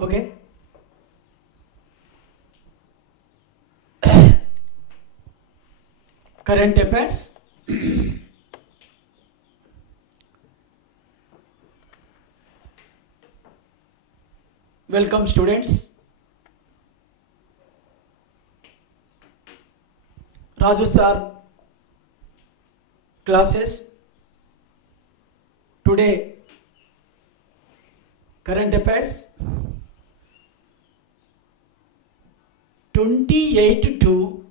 Okay. Current affairs. Welcome students. Raju sir classes. Today current affairs 28 to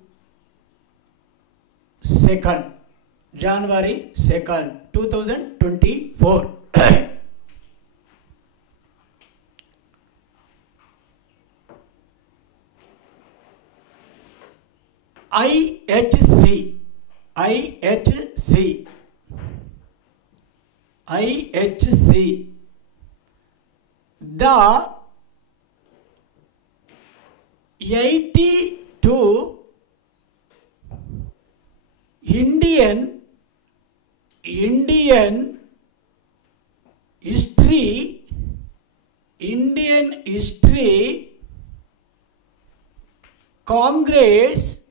2nd January 2nd 2024. IHC the 82 Indian history Congress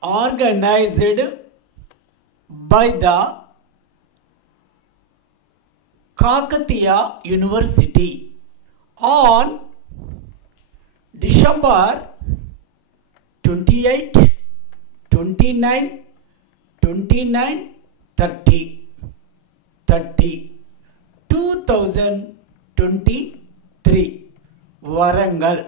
organized by the Kakatiya University on December 28, 29, 30, 2023 Warangal.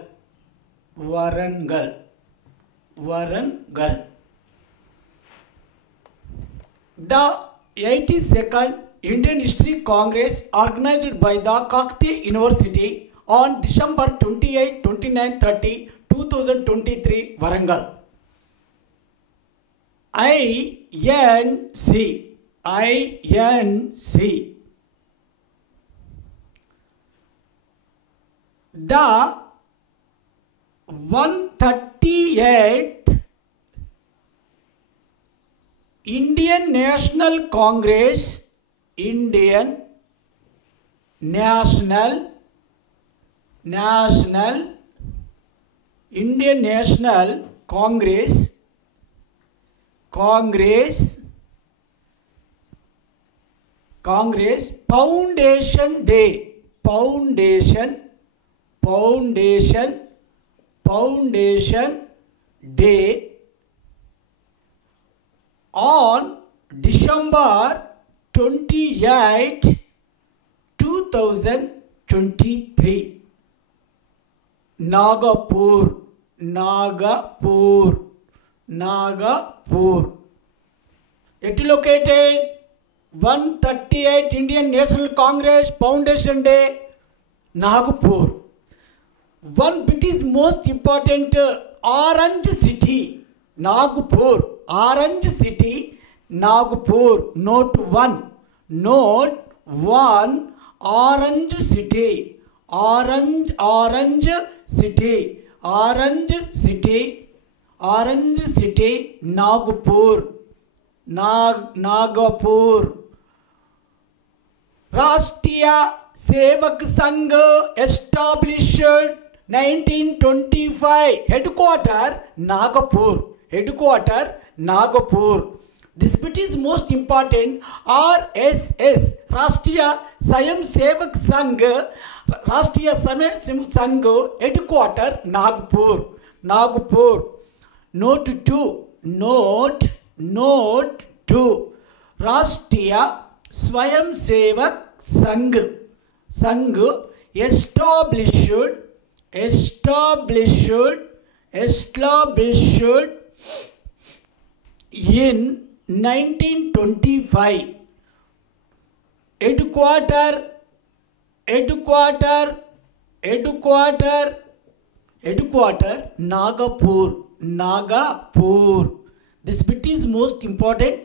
The 82nd Indian History Congress organized by the Kakatiya University on December 28, 29, 30, 2023 Warangal. INC the 138th Indian National Congress Foundation Day on December 28, 2023 Nagapur. It located 138 Indian National Congress Foundation Day, Nagpur. One bit is most important, Orange City, Nagpur. Orange City, Nagpur. Note 1. Orange City, Nagpur. Rashtriya Sevak Sangh established 1925. Headquarter Nagpur. This bit is most important. RSS Rashtriya Swayam Sevak Sangh headquarter Nagpur. Note 2. Rashtriya Swayam Sevak Sangh established in 1925. Headquarter Nagpur. This bit is most important.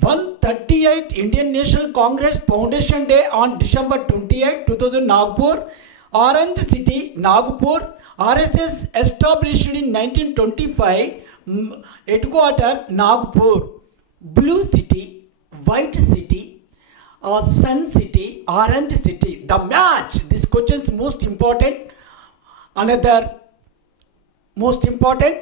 138 Indian National Congress Foundation Day on December 28, 2000 Nagpur. Orange City, Nagpur. RSS established in 1925, headquarter Nagpur. Blue city, white city, sun city, orange city. The match. This question is most important. Another most important.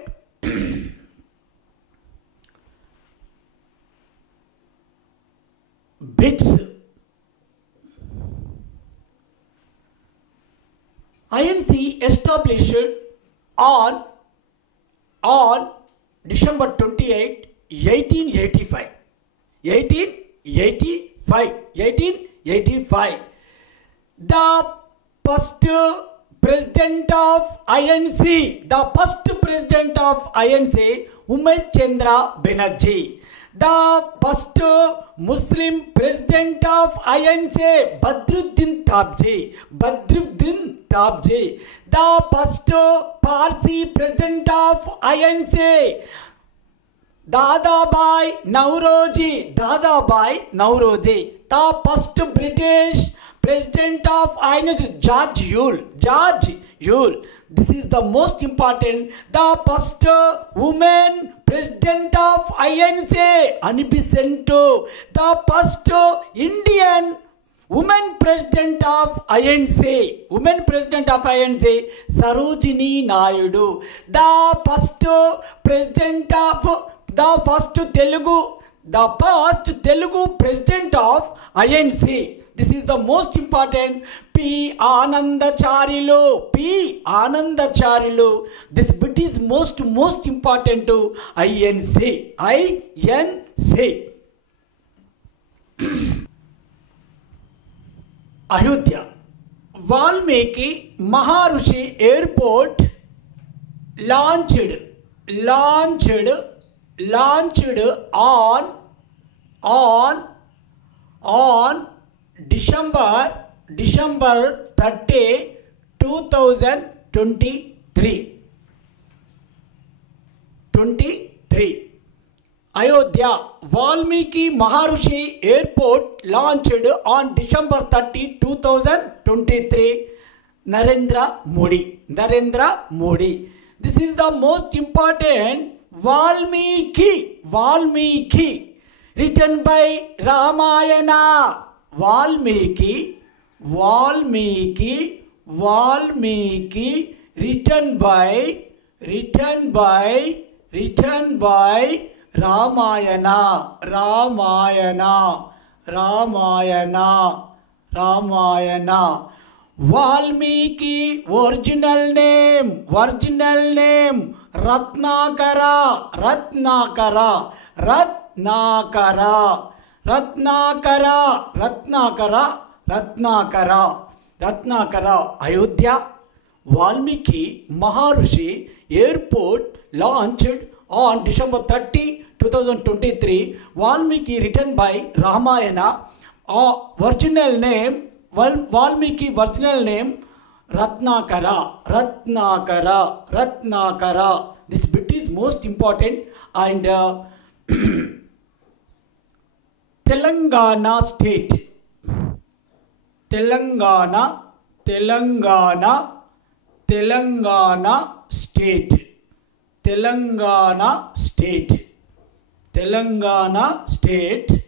Bits. INC established on December 28, 1885. 1885. The first president of INC. The first president of INC, Umesh Chandra Banerjee. The first Muslim president of INC, Badruddin Tabji. The first Parsi president of INC, Dadabhai Nauroji. The first British president of INC, George Yule. This is the most important. The first woman president of INC, Annie Besant. The first Indian woman president of INC, Sarojini Naidu. The first president of the first Telugu president of INC. This is the most important. P. Anandacharilu. This bit is most important to INC. Ayodhya. Valmiki Maharishi Airport launched on December 30, 2023. Ayodhya. Valmiki Maharishi Airport launched on December 30, 2023. Narendra Modi. This is the most important. Valmiki, written by Ramayana. Valmiki, written by Ramayana. Valmiki original name Ratnakara. Ayodhya. Valmiki Maharishi Airport launched on December 30, 2023. Valmiki written by Ramayana. Valmiki original name Ratnakara. This bit is most important. And Telangana state. Telangana state.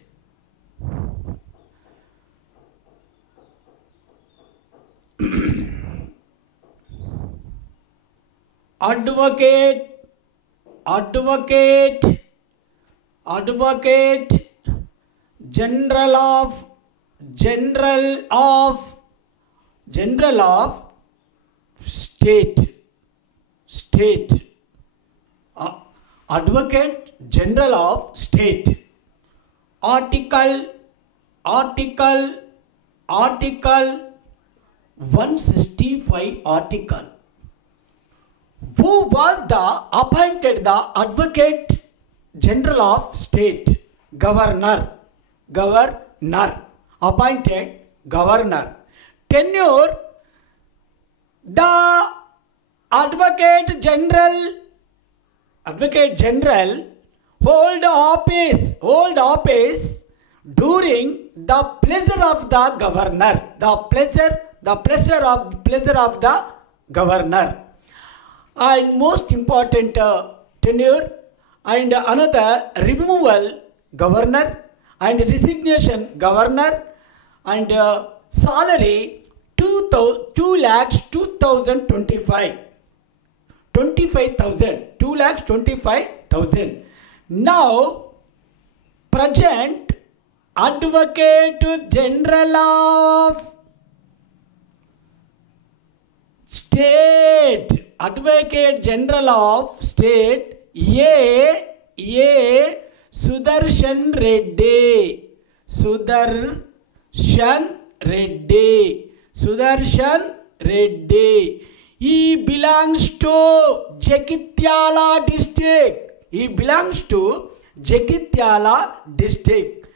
Advocate General of State. Advocate General of State. Article 165 article. Who was appointed the Advocate General of State? Governor. Appointed governor. Tenure. The Advocate General hold office during the pleasure of the governor. The pleasure of the governor. and most important tenure, and another removal governor, and resignation governor, and salary 2,25,000. Now present Advocate General of State, Advocate General of State A. Sudarshan Reddy, Sudarshan Reddy. He belongs to Jagityala district. He belongs to Jagityala district.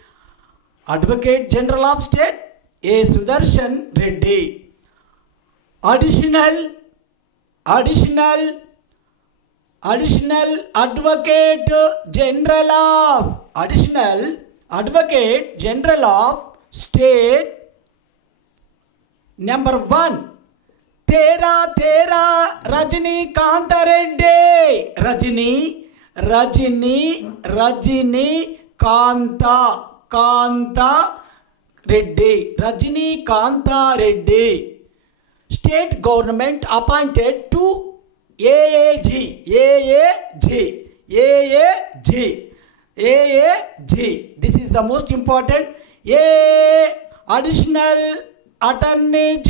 Advocate General of State A. Sudarshan Reddy. Additional Advocate General of State number 1 Tera Rajnikant Reddy. Kanta Reddy. State government appointed to AAG. This is the most important. Additional Advocate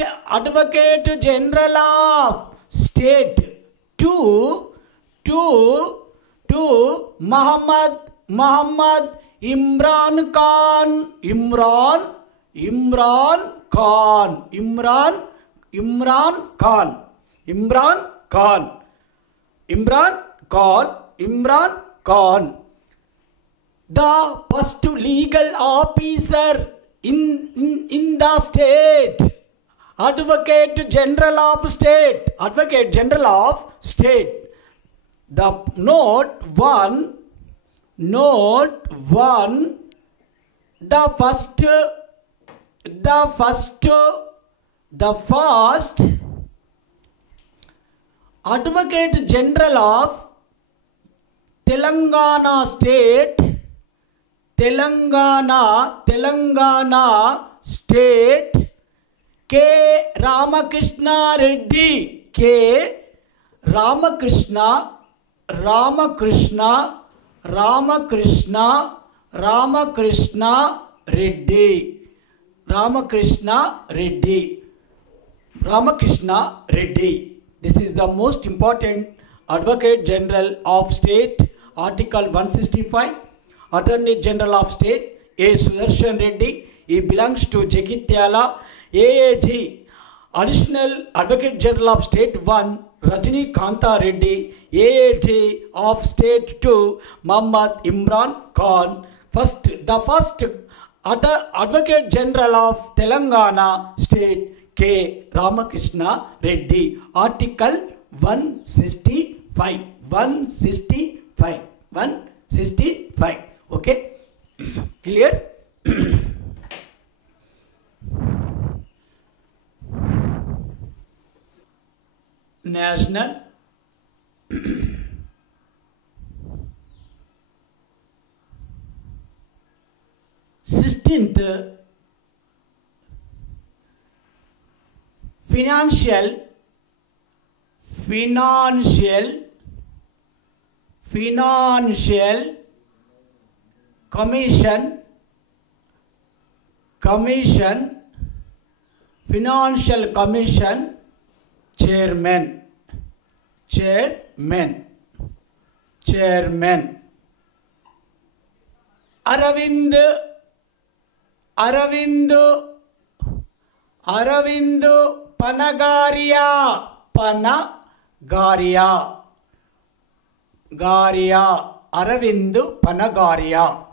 General of State to Muhammad Imran Khan, the first legal officer in the state. Advocate General of State. The note 1, the first Advocate General of Telangana State, K. Ramakrishna Reddy. Ramakrishna Reddy. This is the most important. Advocate General of State, Article 165. Attorney General of State A. Sudarshan Reddy. He belongs to Jagityala. AAG, Additional Advocate General of State 1, Rajnikant Reddy. AAG of State 2, Muhammad Imran Khan. The first Advocate General of Telangana State K. Ramakrishna Reddy. Article 165. Okay? Clear? National Financial Commission Chairman Aravind Panagaria Aravind Panagaria.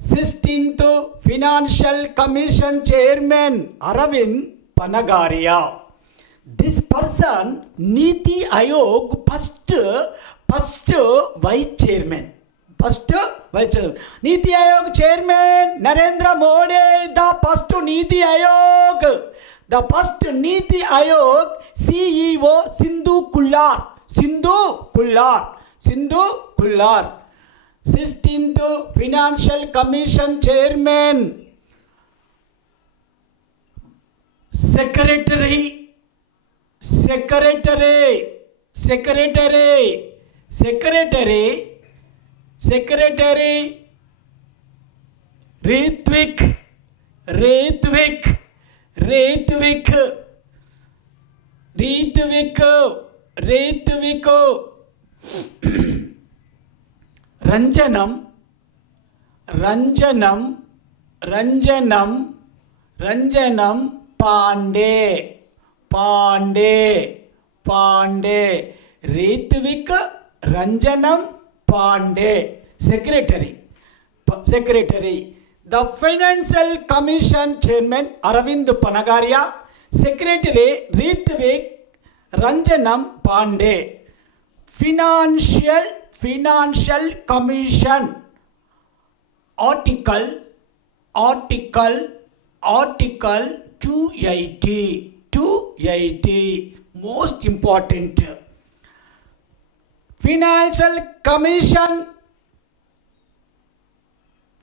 16th Financial Commission Chairman Aravind Panagaria. This person Niti Ayog first Vice Chairman. Niti Ayog Chairman Narendra Modi, the first Niti Ayog. The first Niti Ayog CEO Sindhu Kullar. Sindhu Kullar. Sindhu Kullar. 16th Financial Commission Chairman. Secretary Ritvik Ranjanam Pandey Ritvik Ranjanam Pandey Secretary. The Financial Commission Chairman Aravind Panagaria. Secretary Ritvik Ranjanam Pandey. Financial Commission Article 280 most important. Financial Commission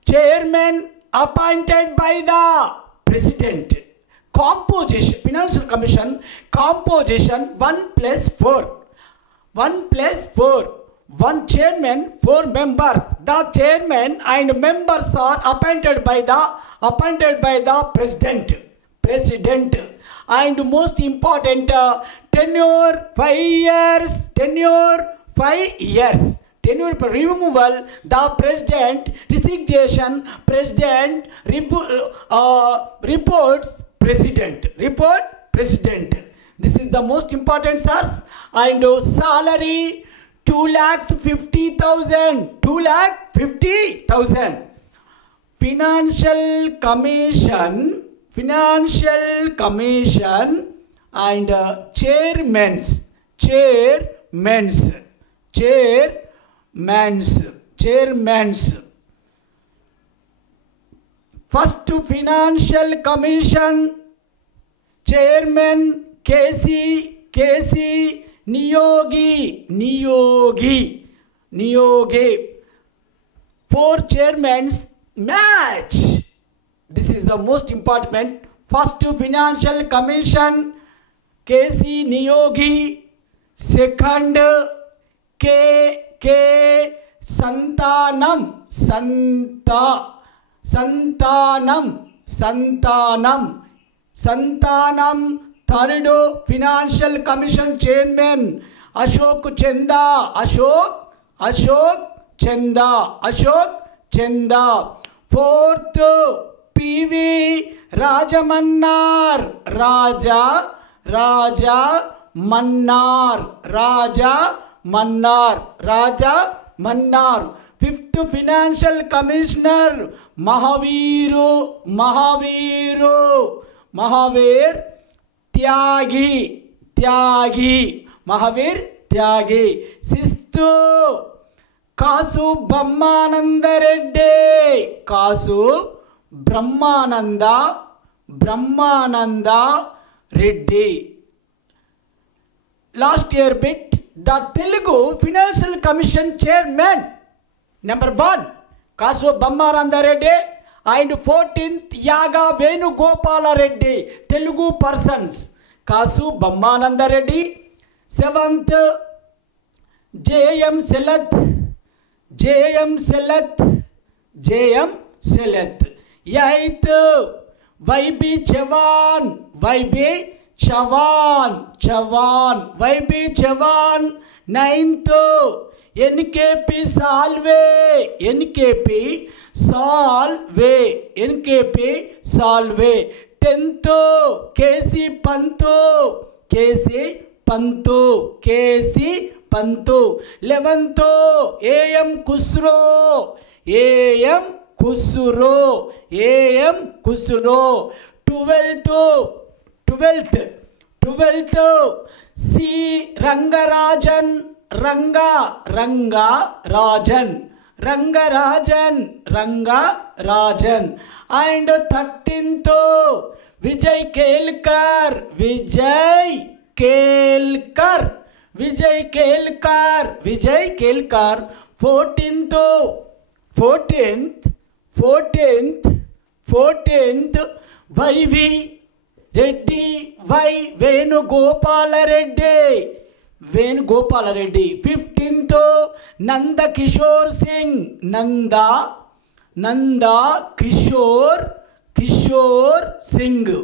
Chairman appointed by the President. Composition Financial Commission composition 1+4. 1+4. One chairman, 4 members. The chairman and members are appointed by the president. And most important, tenure 5 years. Tenure removal, the president, resignation, president, reports, president. This is the most important, sirs. And salary 2,50,000. Financial Commission and chairmans. First Financial Commission Chairman KC Niyogi. 4 chairmen match. This is the most important. First Financial Commission KC Niyogi. Second K Santanam. Third Financial Commission Chairman Ashok Chanda. Fourth PV Raja Mannar. Fifth Financial Commissioner Mahavir Tyagi. Sixth Kasu Brahmananda Reddy. Last year bit, the Telugu Financial Commission Chairman number 1 Kasu Brahmananda Reddy and 14th Yaga Venugopala Reddy, Telugu persons. Kasu Brahmananda Reddy. 7th JM Selath. 8th YB Chavan. 9th NKP Salve. 10th KC Pantu. 11th AM Kusuro. 12th C Rangarajan. And 13th Vijay Kelkar. Kelkar, Vijay Kelkar, Vijay Kelkar. 14th Y V Reddy, Y Venugopal Reddy, Venugopal Reddy. 15th Nandkishore Singh, Nanda Kishore సింగ్.